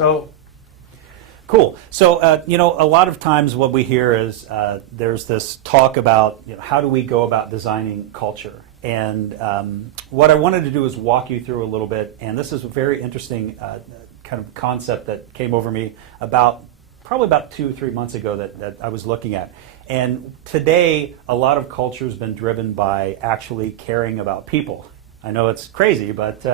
So Cool. So, you know, a lot of times what we hear is there's this talk about, you know, how do we go about designing culture? And what I wanted to do is walk you through a little bit, and this is a very interesting kind of concept that came over me probably about 2 or 3 months ago that I was looking at. And today, a lot of culture has been driven by actually caring about people. I know it's crazy, but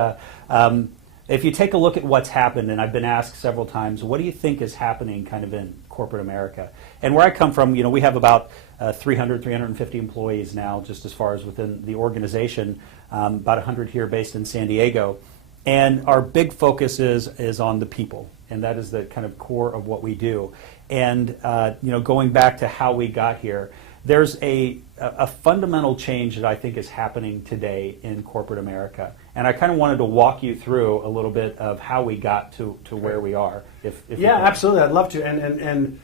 if you take a look at what's happened, and I've been asked several times, what do you think is happening kind of in corporate America? And where I come from, you know, we have about 350 employees now, just as far as within the organization, about 100 here based in San Diego. And our big focus is on the people, and that is the kind of core of what we do. And you know, going back to how we got here, there's a fundamental change that I think is happening today in corporate America. And I kind of wanted to walk you through a little bit of how we got to where we are. If yeah, absolutely, I'd love to. And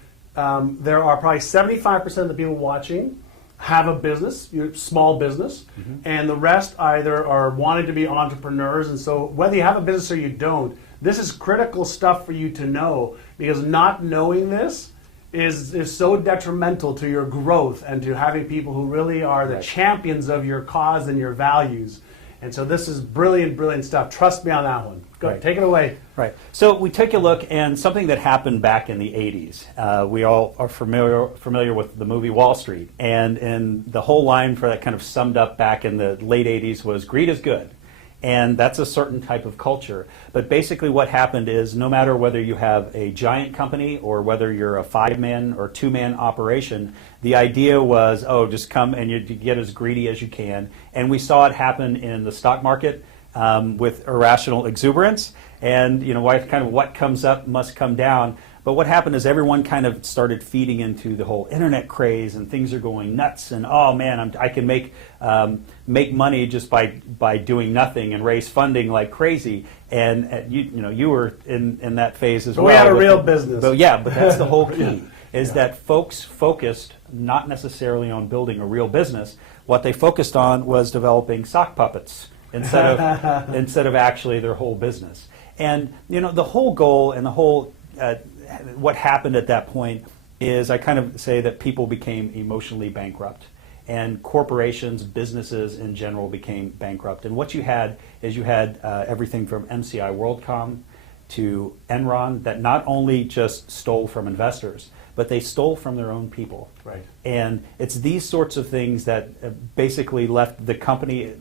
there are probably 75% of the people watching have a business, small business, and the rest either are wanting to be entrepreneurs. And so whether you have a business or you don't, this is critical stuff for you to know, because not knowing this is so detrimental to your growth and to having people who really are the champions of your cause and your values. And so this is brilliant, brilliant stuff. Trust me on that one. Go, take it away. Right. So we take a look, and something that happened back in the 80s. We all are familiar with the movie Wall Street, and the whole line for that kind of summed up back in the late 80s was greed is good. And that's a certain type of culture. But basically what happened is, no matter whether you have a giant company or whether you're a 5-man or 2-man operation, the idea was, oh, just come and you get as greedy as you can. And we saw it happen in the stock market with irrational exuberance. And you know, what comes up must come down. But what happened is everyone kind of started feeding into the whole internet craze, and things are going nuts. And oh man, I can make money just by doing nothing and raise funding like crazy. And you were in that phase as well. We had a real business. But yeah, but that's the whole key is that folks focused not necessarily on building a real business. What they focused on was developing sock puppets instead of actually their whole business. And you know, the whole goal and the whole what happened at that point is, I kind of say that people became emotionally bankrupt, and corporations, businesses in general, became bankrupt. And what you had is everything from MCI WorldCom to Enron that not only just stole from investors, but they stole from their own people. Right. And it's these sorts of things that basically left the company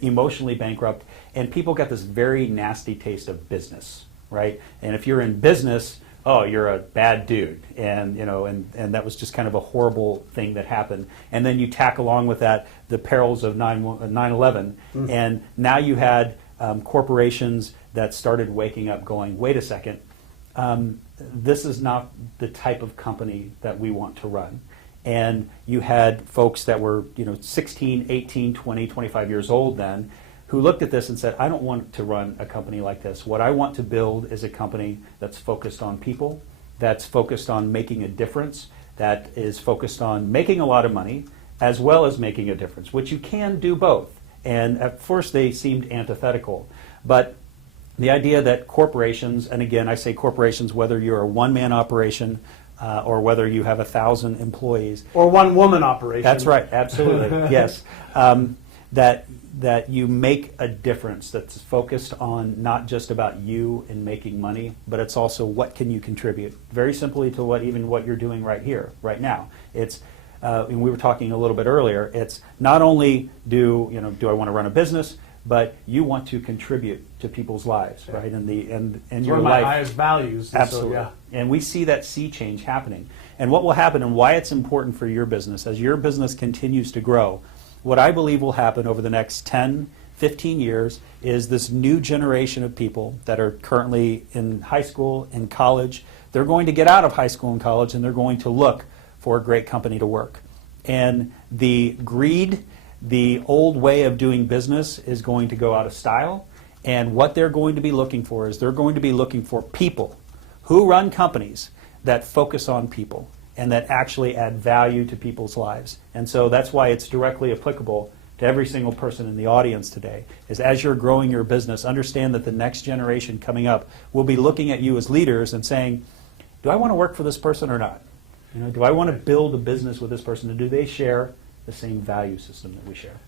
emotionally bankrupt, and people got this very nasty taste of business, right? And if you're in business, oh, you're a bad dude, and you know, and that was just kind of a horrible thing that happened. And then you tack along with that the perils of 9/11, and now you had corporations that started waking up, going, wait a second, this is not the type of company that we want to run. And you had folks that were 16, 18, 20, 25 years old then, who looked at this and said, I don't want to run a company like this. What I want to build is a company that's focused on people, that's focused on making a difference, that is focused on making a lot of money, as well as making a difference, which you can do both. And at first they seemed antithetical. But the idea that corporations, and again, I say corporations, whether you're a one-man operation or whether you have 1,000 employees. Or one-woman operation. That's right, absolutely, yes. That you make a difference that's focused on not just about you and making money, but it's also what can you contribute. Very simply to what you're doing right here, right now. It's, and we were talking a little bit earlier, it's not only do I want to run a business, but you want to contribute to people's lives, right? And your life. One of my highest values. Absolutely. So, yeah. And we see that sea change happening. And what will happen and why it's important for your business, as your business continues to grow, what I believe will happen over the next 10, 15 years is this new generation of people that are currently in high school and college, they're going to get out of high school and college and they're going to look for a great company to work. And the greed, the old way of doing business is going to go out of style. And what they're going to be looking for is they're going to be looking for people who run companies that focus on people and that actually add value to people's lives. And so that's why it's directly applicable to every single person in the audience today is, as you're growing your business, understand that the next generation coming up will be looking at you as leaders and saying, do I want to work for this person or not? Do I want to build a business with this person, and do they share the same value system that we share?